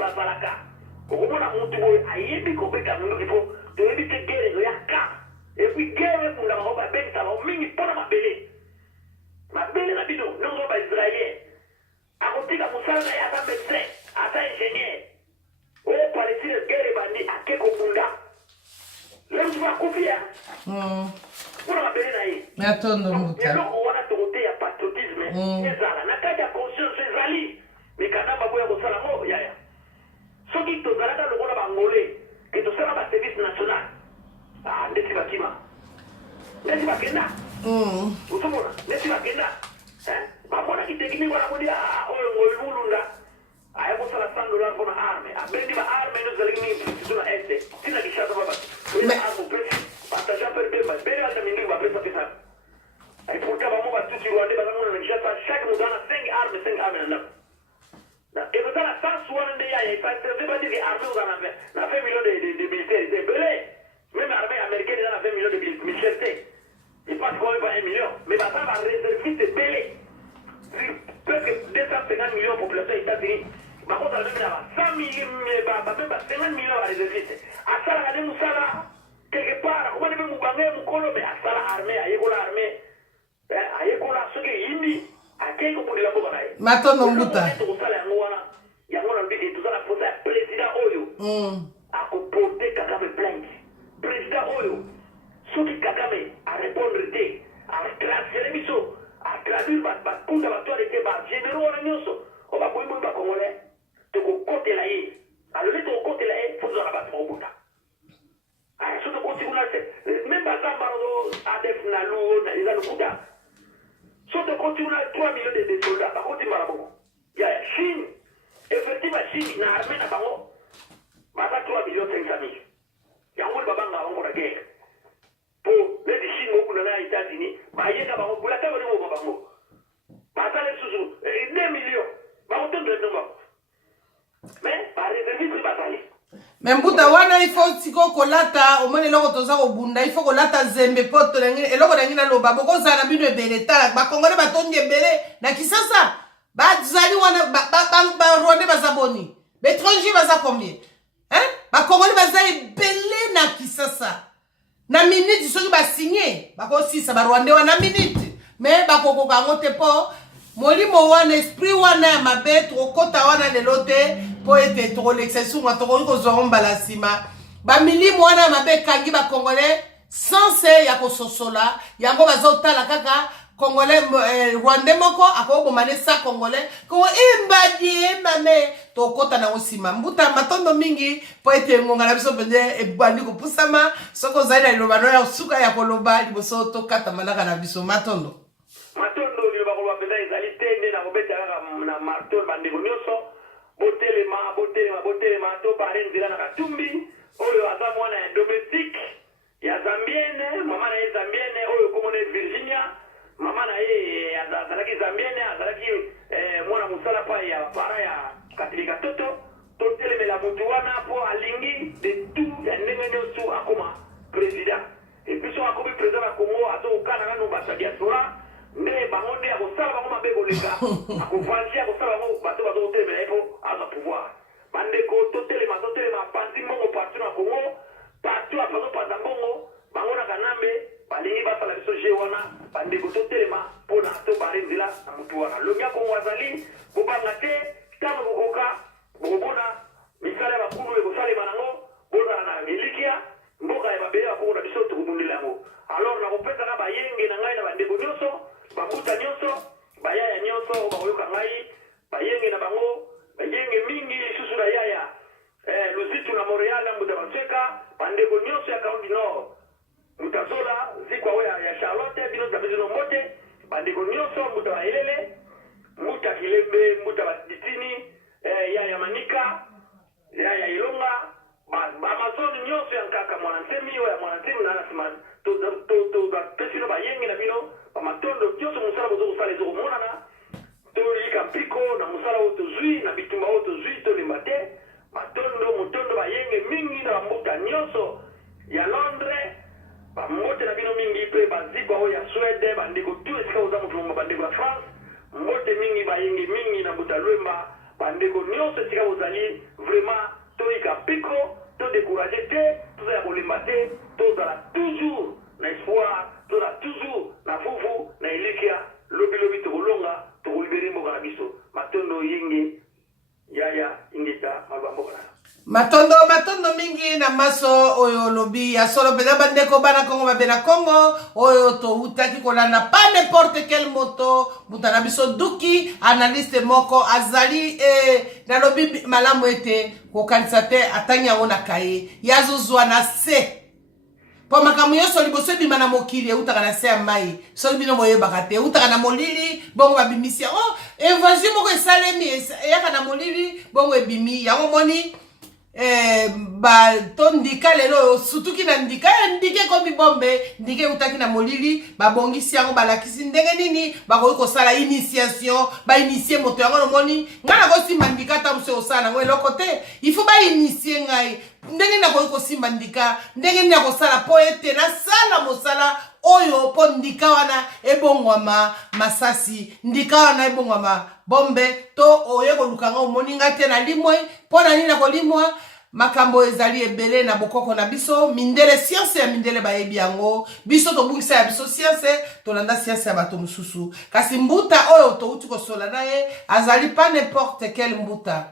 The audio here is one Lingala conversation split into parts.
basalaka okomona mutu boye ayebi kobeta mundu ifo toyebi te gere zoyaka epi gere kunda bango babengisa bango mingi mpona mabele na bino nongo baisraélien akotika mosala na ye ata médecin ata ingénieur oyo palestine gere bandi ake kokunda lelo bakufia mpona mabele na ye eloko wana tokoteya patriotisme ezala na kati ya conscience ezali mikanda baboya kosala ngo yaya soki tozalaka lokola bangole ke tosala baservice national ndeti bakima ndeti bakenda osomona ndeti bakenda bamonaki teknike wana kodi oyo ngolulunda aya kosala $100 mpona arme abendi baarme ndo ezalaki mingi sona este tina kishasa baba arme opesi partage aperde bele alta mingi bapesa pesa pourtant bamo batusi rwande bazamona na kishasa chaque moto ana 5 arme na ndako et que ça la France soit un des il ne veut pas dire que l'armée a 20 millions de militaires, c'est belé. Même l'armée américaine a 20 millions de militaires. Il passe quand même pas 1 million. Mais ça va réserver, c'est belé. Presque 250 millions de population des États-Unis. Par contre, la même 100 millions, même 50 millions à réserver. À ça, la Moussala, quelque part, comment on peut nous banger, mais à ça, l'armée, à l'armée, à ce qui est indi. Matondo mbuta yango ndike tozala posa ya président oyo akoporte Kagame plainte président oyo soki Kagame a répondre te a transférer biso a traduire bakunda bato aleke bagénéraux wana nyonso o bakoyimboyi bakongolais tokokotela ye alole tokokotela ye fo tozala bato bakobuta so tokoti kuna même bazambaro adef na luo eza lokuta so de continuer 3 millions de soldats par contre maraboko il y a Chine effectivement Chine na armée na bango baba 3 millions 500 000 ya ngol babanga bango la guerre pour les Chine beaucoup na États-Unis ba yeka bango pour la table de bango bata les sous 2 millions ba autant de nombre mais par réserve batali mais mbuta wana ifo siko kolata omone loko toza kobunda ifo kolata zembe poto ngine eloko ngina loba bokoza na bino ebele tala bakongole batondi ebele na kisasa bazali wana ba Rwanda bazaboni l'étranger baza combien bakongole baza ebele na kisasa na minute soki ba signer bakosisa ba Rwanda wana minute mais bakokoka ngote po molimo wana esprit wana ya mabe tokota wana lelote po ete to l'exception to ko zomba la sima ba milimo wana mabe kangi ba congolais sans ya ko sosola yango bazotala kaka congolais rwandais moko akobomane sa congolais ko imbadi mame to kota na osima mbuta matondo mingi po ete ngonga na biso pende ebandi ko pusama soko zaina lobano ya suka ya koloba liboso to kata malaka na biso matondo le bakolo penda ezali tende na kobeta na marteau bande nyonso botelema to bare nzela na katumbi oyo aza mwana ya domestique ya zambienne mama na ye zambienne oyo komona Virginia mama na ye azalaki zambienne azalaki mwana mosala pa ya para ya katolika toto totelemela mutu wana po alingi de tout ya ndenge nyonso akoma président epuis so akomi président ya Congo azokana nano bato ya diaspora nde bango nde akosala bango mabe koleka akovansi akosala bango bato bazotelemela ye po aza pouvoir bandeko totelema panzi mbongo partout na Congo partout apazopanza mbongo bango na kanambe balingi basala biso je wana bandeko totelema mpona tobare nzela na mutu wana lobi ya Congo azali kobanga te ntango kokoka bokobona misala ya bakulu ekosalema nango bozala na milikia mboka ya babele bakongo na biso tokobundela yango alors nakopesaka bayenge na ngai na bandeko nyonso bakuta nyonso bayaya nyonso bakoyoka ngai bayenge na bango bayenge mingi lisusu na yaya luzitu na Montreal na muta baseka bandeko nyonso ya Kaunti Nord mutazola zikwa oya ya Charlotte bino tabizino mote bandeko nyonso muta baelele muta kilembe muta batitini yaya manika yaya ilonga Amazon nyonso ya nkaka mwanantemi oya mwanantemi na nasima to pesino bayenge na bino bamatondo nyonso musala bozo kusala ezo komonana tolika mpiko na musala oyo zui na bitumba oyo zui tolemba te motondo bayenge mingi na bamboka nyonso ya Londres bamote na bino mingi mpe bazikwa oyo ya Swede bandeko tu esika oza motu bandeko ya France mbote mingi bayenge mingi na buta lwemba bandeko nyonso esika ozali ngita mabambo. Matondo mingi na maso oyo lobi ya solo peda bandeko bana Kongo babena Kongo oyo to utaki kolana pas n'importe quel moto mutana biso duki analyste moko azali na lobi malamu ete kokanisa te atanya ona kaye yazuzwa na se po makamu yoso liboso bima na mokili utaka na se ya mai so bino moyebaka te utaka na molili bongo babimisi oh évasion moko esalemi yaka na molili bongo ebimi yango moni ba to ndika lelo sutuki na ndika ndike komi bombe ndike utaki na molili babongisi yango balakisi ndenge nini bakoki kosala initiation ba initier moto yango moni ngana kosimba ndika ta mse osala ngo eloko te il faut ba initier ngai ndenge na koki kosimba ndika ndenge nini akosala po ete na sala mosala oyo po ndika wana ebongwama masasi ndika wana ebongwama bombe to oye koluka nga omoni nga te na limoi po na nini na kolimwa makambo ezali ebele na bokoko na biso mindele science ya mindele bayebi yango biso tobungisa ya biso science tolanda science ya bato mosusu kasi mbuta oyo touti kosola naye azali pas n'importe quel mbuta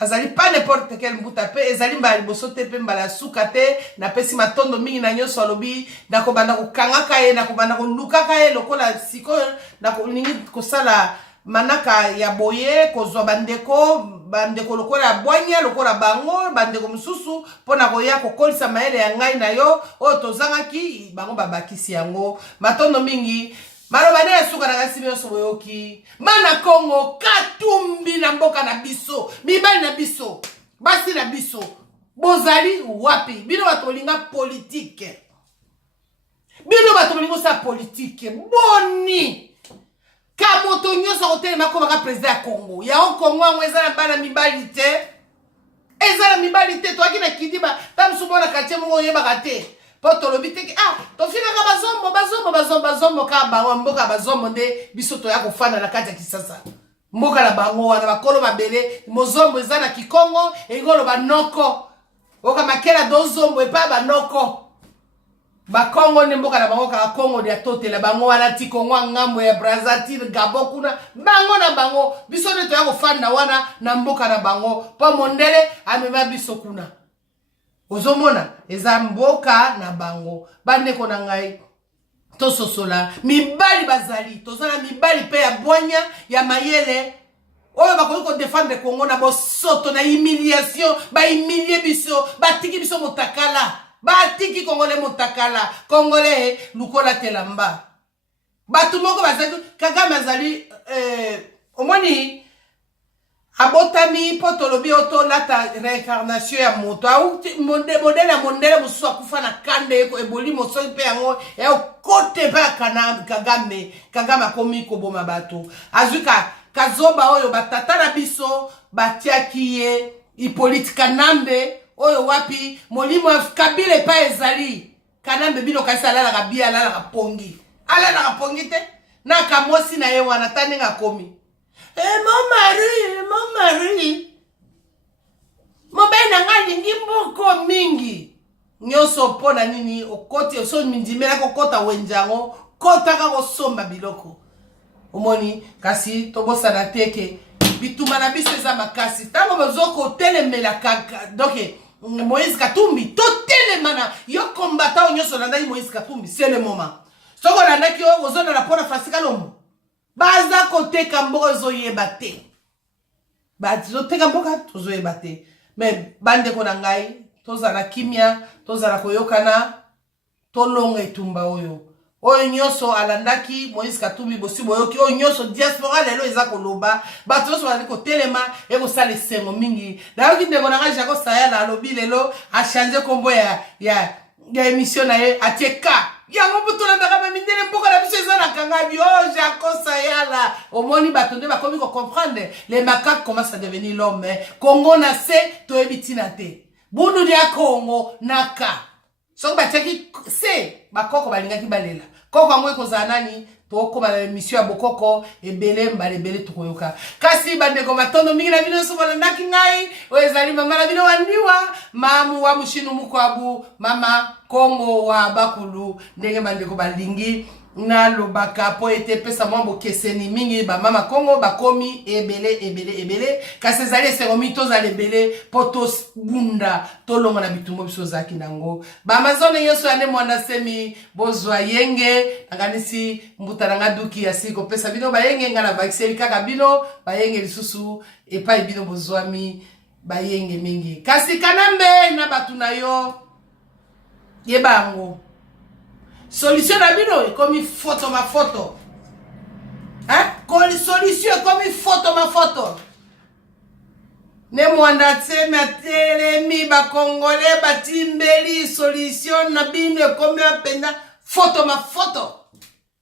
azali pas n'importe quel mbuta pe ezali mbala liboso te pe mbala suka te na pesi matondo mingi na nyonso alobi na kobanda kokangaka ye na kobanda kolukaka ye lokola sikoyo na kolingi kosala manaka ya boye kozwa bandeko lokola bwanya lokola bango bandeko mususu pona koya kokolisa maele ya ngai na yo oyo tozangaki bango babakisi yango matondo mingi maloba ne suka na kasi nyonso boyoki mana Kongo katumbi na mboka na biso mibali na biso basi na biso bozali wapi bino bato linga politique bino bato lingo sa politique boni kamoto nyonso kotelema komaka president ya Kongo ya Kongo ngo eza na bana mibali te ezala mibali te toaki na kidiba tamsumona katie mongo yebaka te po tolobi te tofinaka bazombo ka bango mboka bazombo nde biso toya kofanda na kati ya Kisasa mboka na bango wana bakolo mabele mozombo eza na Kikongo engolo banoko okamakela dozombo epa banoko Bakongo ne mboka na bango kaka Kongo de atotela bango wana ti Kongo ngambo ya Brazzaville Gabon kuna bango na bango biso ne to ya kofanda wana na mboka na bango po mondele amema biso kuna ozomona eza mboka na bango bandeko na ngai tososola mibali bazali tozana mibali pe ya bwanya ya mayele oyo bakoki ko défendre Kongo na bosoto na humiliation ba humilier biso batiki biso motakala batiki Congolais motakala Congolais lukola telamba batu moko bazali Kagame azali omoni abotami potolobi oto lata réincarnation ya moto auti modele ya mondele musu akufa na kande eboli moso pe yango ya kote ba Kagame akomi koboma bato azuka kazoba oyo batata na biso batiaki ye Hippolyte Kanambe oyo wapi molimo Kabila pa ezali Kanambe bino kasi alala bia alala pongi te na kamosi na ye wana taninga komi mon mari mobena ngani ngimbuko mingi nyoso pona nini okoti so mindimela kokota wenjango kota ka kosomba biloko omoni kasi tobosana teke bituma na biso eza makasi tango bazoko telemela kaka donc Moïse Katumbi totelemana yo combattant nyoso landai Moïse Katumbi c'est le moment soko landaki yo ozona la pona fasika lomo baza koteka mboka zoyeba te bazoteka mboka tozoyeba te mais bandeko na ngai tozala kimia tozala koyokana tolonga etumba oyo nyonso alandaki Moïse Katumbi bosi boyoki oyo nyonso diaspora lelo eza koloba bato nyonso bazali kotelema ekosala esengo mingi nayoki ndeko na ngai Jaco Sayala alobi lelo achange kombo ya émission na ye atie ka yango botolandaka bamindele mboka na biso eza na kangabi Jaco Sayala omoni bato nde bakomi comprendre les macaques commencent à devenir l'homme Congo na se toyebi ntina te bundu ya Congo naka soki batiaki se bakoko balingaki balela koko yango ekozala nani tokoma na émission ya bokoko ebele mbala ebele tokoyoka kasi bandeko matondo mingi na bino nyonso bolandaki ngai oyo ezali mama na bino wandiwa mamu wa mushinu mukwabu mama Kongo wa bakulu ndenge bandeko balingi na lobaka po ete pesa mwa bokeseni mingi ba mama Kongo bakomi ebele kasi ezali esengomi tozala ebele po tobunda tolonga na bitumbo biso ozalaki nango baamazone nyonso ya nde mwanda semi bozwa yenge nakanisi mbuta nanga duki ya sili kopesa bino bayenge nga na bakiseli kaka bino bayenge lisusu epai bino bozwami bayenge mingi kasi kanambe na batu na yo yeba yango solution na bino ekomi photo ma photo. Solution ekomi photo ma photo. Ne mwanda tseme atelemi ba Congolais batimbeli solution na bino ekomi apenda photo ma photo.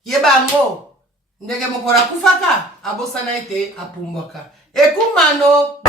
Yeba ngo ndenge mokora kufaka abosana ete apumbwaka. Ekumano